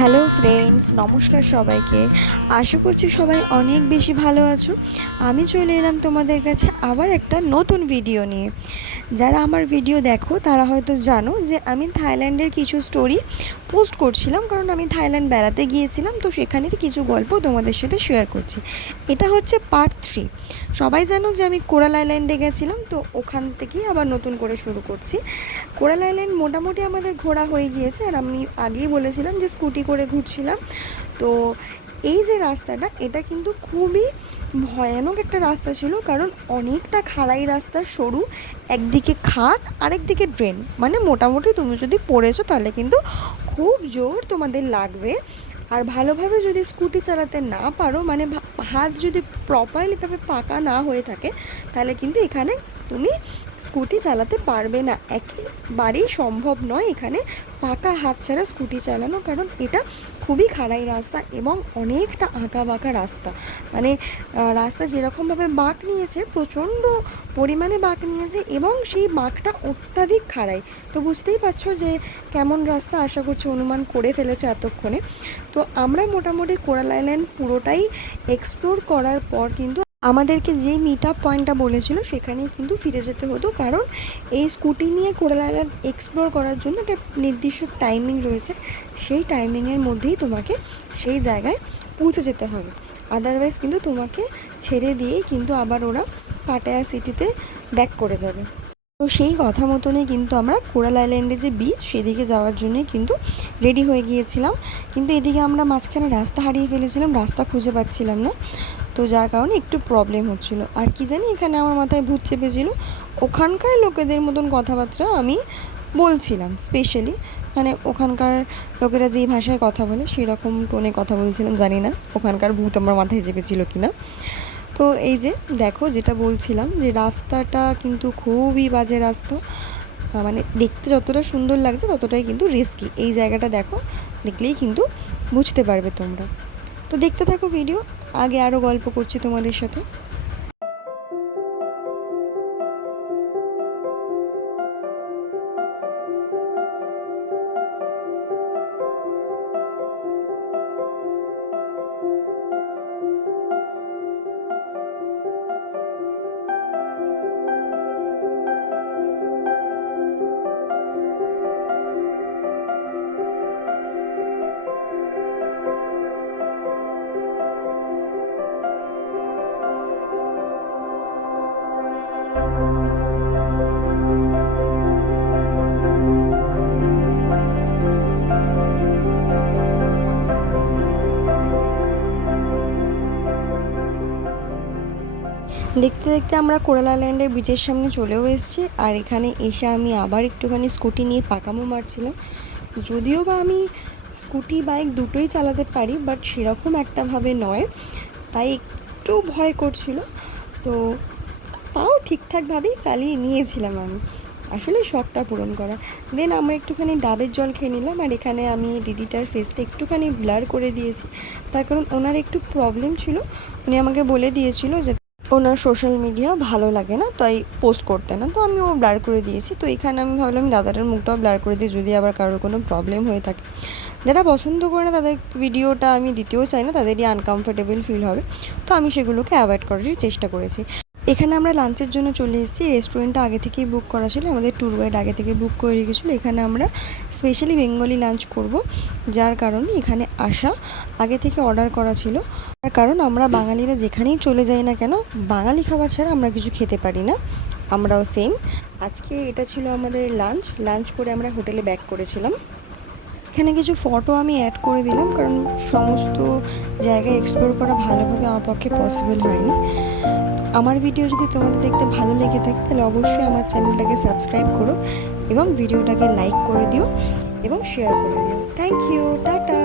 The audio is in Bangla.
হ্যালো ফ্রেন্ডস, নমস্কার সবাইকে। আশা করছি সবাই অনেক বেশি ভালো আছো। আমি চলে এলাম তোমাদের কাছে আবার একটা নতুন ভিডিও নিয়ে। যারা আমার ভিডিও দেখো তারা হয়তো জানো যে আমি থাইল্যান্ডের কিছু স্টোরি পোস্ট করছিলাম, কারণ আমি থাইল্যান্ড বেড়াতে গিয়েছিলাম, তো সেখানের কিছু গল্প তোমাদের সাথে শেয়ার করছি। এটা হচ্ছে পার্ট 3। সবাই জানো যে আমি কোরাল আইল্যান্ডে গেছিলাম, তো ওখান থেকেই আবার নতুন করে শুরু করছি। কোরাল আইল্যান্ড মোটামুটি আমাদের ঘোরা হয়ে গিয়েছে, আর আমি আগেই বলেছিলাম যে স্কুটি করে ঘুরছিলাম। তো এই যে রাস্তাটা, এটা কিন্তু খুবই ভয়ানক একটা রাস্তা ছিল, কারণ অনেকটা খাড়াই রাস্তা, সরু, একদিকে খাদ আরেকদিকে ড্রেন। মানে মোটামুটি তুমি যদি পড়েছো তাহলে কিন্তু খুব জোর তোমাদের লাগবে। আর ভালোভাবে যদি স্কুটি চালাতে না পারো, মানে হাত যদি প্রপারলিভাবে পাকা না হয়ে থাকে, তাহলে কিন্তু এখানে তুমি স্কুটি চালাতে পারবে না। একেবারেই সম্ভব নয় এখানে পাকা হাত ছাড়া স্কুটি চালানো, কারণ এটা খুবই খাড়াই রাস্তা এবং অনেকটা আঁকা বাঁকা রাস্তা। মানে রাস্তা যেরকমভাবে বাঁক নিয়েছে, প্রচণ্ড পরিমাণে বাঁক নিয়েছে, এবং সেই বাঁকটা অত্যাধিক খাড়াই। তো বুঝতেই পারছো যে কেমন রাস্তা, আশা করছি অনুমান করে ফেলেছো এতক্ষণে। তো আমরা মোটামুটি কোরাল আইল্যান্ড পুরোটাই এক্সপ্লোর করার পর কিন্তু আমাদেরকে যেই মিট আপ পয়েন্টটা বলেছিল সেখানেই কিন্তু ফিরে যেতে হতো, কারণ এই স্কুটি নিয়ে কোরাল আইল্যান্ড এক্সপ্লোর করার জন্য একটা নির্দিষ্ট টাইমিং রয়েছে। সেই টাইমিংয়ের মধ্যেই তোমাকে সেই জায়গায় পৌঁছে যেতে হবে, আদারওয়াইজ কিন্তু তোমাকে ছেড়ে দিয়েই কিন্তু আবার ওরা পাটায়া সিটিতে ব্যাক করে যাবে। তো সেই কথা মতনই কিন্তু আমরা কোরাল আইল্যান্ডে যে বিচ, সেদিকে যাওয়ার জন্যই কিন্তু রেডি হয়ে গিয়েছিলাম। কিন্তু এদিকে আমরা মাঝখানে রাস্তা হারিয়ে ফেলেছিলাম, রাস্তা খুঁজে পাচ্ছিলাম না, তো যার কারণে একটু প্রবলেম হচ্ছিলো। আর কি জানি এখানে আমার মাথায় ভূত চেপেছিল, ওখানকার লোকেদের মতন কথাবার্তা আমি বলছিলাম স্পেশালি, মানে ওখানকার লোকেরা যেই ভাষায় কথা বলে সেই রকম টোনে কথা বলছিলাম। জানি না ওখানকার ভূত আমার মাথায় চেপেছিল কি না। তো এই যে দেখো, যেটা বলছিলাম যে রাস্তাটা কিন্তু খুবই বাজে রাস্তা। মানে দেখতে যতটা সুন্দর লাগছে ততটাই কিন্তু রিস্কি। এই জায়গাটা দেখো, দেখলেই কিন্তু বুঝতে পারবে তোমরা। তো দেখতে থাকো ভিডিও, আগে আরও গল্প করছি তোমাদের সাথে। দেখতে দেখতে আমরা কোরাল আইল্যান্ডের বিচের সামনে চলেও এসেছি। আর এখানে এসে আমি আবার একটুখানি স্কুটি নিয়ে পাকামো মারছিলাম। যদিও বা আমি স্কুটি বাইক দুটোই চালাতে পারি, বাট সেরকম একটাভাবে নয়, তাই একটু ভয় করছিল। তো তাও ঠিকঠাকভাবেই চালিয়ে নিয়েছিলাম আমি, আসলে শখটা পূরণ করা। দেন আমরা একটুখানি ডাবের জল খেয়ে নিলাম। আর এখানে আমি দিদিটার ফেসটা একটুখানি ব্লার করে দিয়েছি, তার কারণ ওনার একটু প্রবলেম ছিল। উনি আমাকে বলে দিয়েছিল যে ওনার সোশ্যাল মিডিয়া ভালো লাগে না, তাই পোস্ট করতে না, তো আমিও ব্লার করে দিয়েছি। তো এখানে আমি ভাবলাম দাদাটার মুখটাও ব্লার করে দিই, যদি আবার কারোর কোনো প্রবলেম হয়ে থাকে। যারা পছন্দ করে না তাদের ভিডিওটা আমি দিতেও চাই না, তাদেরই আনকমফোর্টেবল ফিল হবে, তো আমি সেগুলোকে অ্যাভয়েড করারই চেষ্টা করেছি। এখানে আমরা লাঞ্চের জন্য চলে এসেছি। রেস্টুরেন্টটা আগে থেকেই বুক করা ছিল, আমাদের ট্যুর গাইড আগে থেকে বুক করে রেখেছিলো। এখানে আমরা স্পেশালি বেঙ্গলি লাঞ্চ করব, যার কারণে এখানে আসা, আগে থেকে অর্ডার করা ছিল। তার কারণ আমরা বাঙালিরা যেখানেই চলে যাই না কেন, বাঙালি খাবার ছাড়া আমরা কিছু খেতে পারি না। আমরাও সেম। আজকে এটা ছিল আমাদের লাঞ্চ করে আমরা হোটেলে ব্যাক করেছিলাম। এখানে কিছু ফটো আমি অ্যাড করে দিলাম, কারণ সমস্ত জায়গায় এক্সপ্লোর করা ভালোভাবে আমার পক্ষে পসিবল হয়নি। আমার ভিডিও যদি তোমাদের দেখতে ভালো লেগে থাকে তাহলে অবশ্যই আমার চ্যানেলটাকে সাবস্ক্রাইব করো এবং ভিডিওটাকে লাইক করে দিও এবং শেয়ার করে দিও। Thank you, tata.